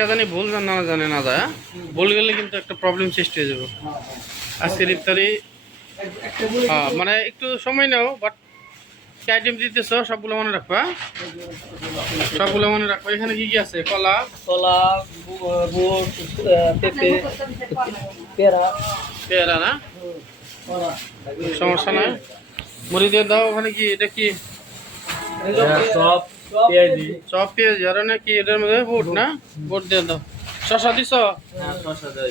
জানি ভুল জানে না যায়, ভুল গেলে কিন্তু একটা প্রবলেম সৃষ্টি হয়ে যাবে। আজকের ইফতারি মানে একটু সময় নাও, বাট কি আইটেম দিতেছ সবগুলো মনে রাখবা, সবগুলো মনে রাখবা। এখানে কি কি আছে? কলা, কলা, বুট, পেঁপে, পেয়ারা। পেয়ারা না, সমস্যা নাই। মুড়ি দিয়ে দাও। ওখানে কি এটা কি? চপ, পেঁয়াজি। চপ, পেঁয়াজি। আর কি এটার মধ্যে বুট না? বুট দিয়ে দাও। শসা দিছ?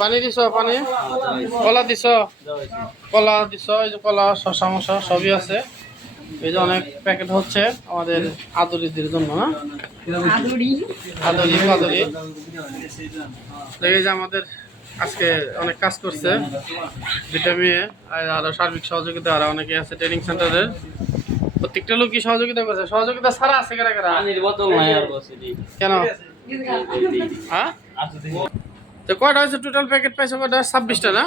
পানি দিছ? পানি, কলা দিছ? কলা দিছ? এই যে কলা, শসা মশা সবই আছে। এই যে অনেক প্যাকেট হচ্ছে আমাদের আদরিদের জন্য না, আদরি আদরি। এই যে আমাদের আজকে অনেক কাজ করছে ভিটামিন আরো সার্বিক সহযোগিতা আর অনেকে আছে ট্রেনিং সেন্টারের। প্রত্যেকটা লোকই সহযোগিতা করছে। সহযোগিতা ছাড়া আছে কারা কারা? কেন? হ্যাঁ, তো কয়টা হয়েছে টোটাল প্যাকেট পাইছো? কয়টা? 26টা না?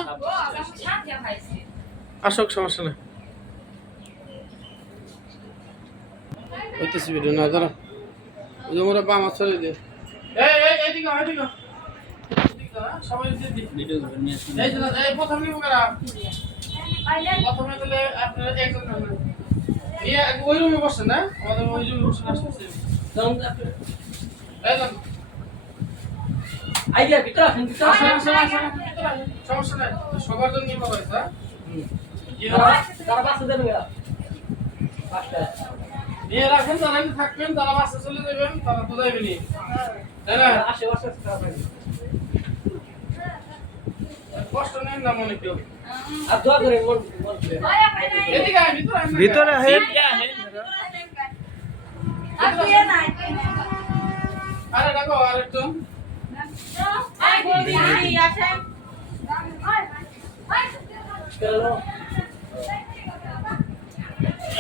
আসুক, সমস্যা নেই। হইতেছি ভিডিও না ধরো। ওই যে মোরা বাম চলে দিয়ে এইদিকে এইদিকে সবাই এই যে এই প্রথম নিব কারা? প্রথমে তাহলে আপনারা একজন থাকবেন। ওই রুমে বসছেন না? আমাদের ওই রুমে বসে আসতেছে। আইডিয়া ভিতরে আসেন, ভিতরে আসেন। সমস্যা নাই, সবার জন্য নিয়ে পাবো। তারা বাসে দেবেন এরা। পাঁচটা। নিয়ে রাখেন, যারা থাকবেন, যারা বাসে চলে যাবেন তারা তো যাইবেনি, তাই না? আশেপাশে তারা পাইবে। কষ্ট নেন না মনে কেউ। আর দোয়া করেন মন করে। এদিকে আয়, ভিতরে আহেন। আরে ডাকো আর একটু।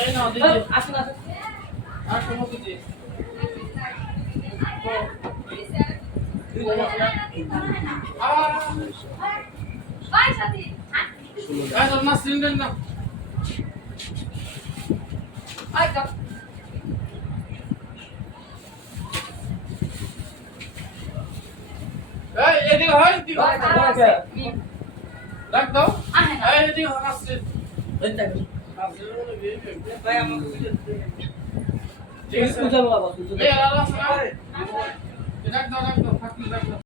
এই নাও দিদি, আসেন আসেন। আর সময় দিদি। এই ধর না, সিলিন্ডার না। এই এদিকে হয়, এদিকে ডাক দাও। এই এদিকে হয়, আসছে। ভাই আমার ঠিক আছে। পূজা বাবা পূজা। এই আর আছে না? ডাক দাও, থাকলে ডাক দাও।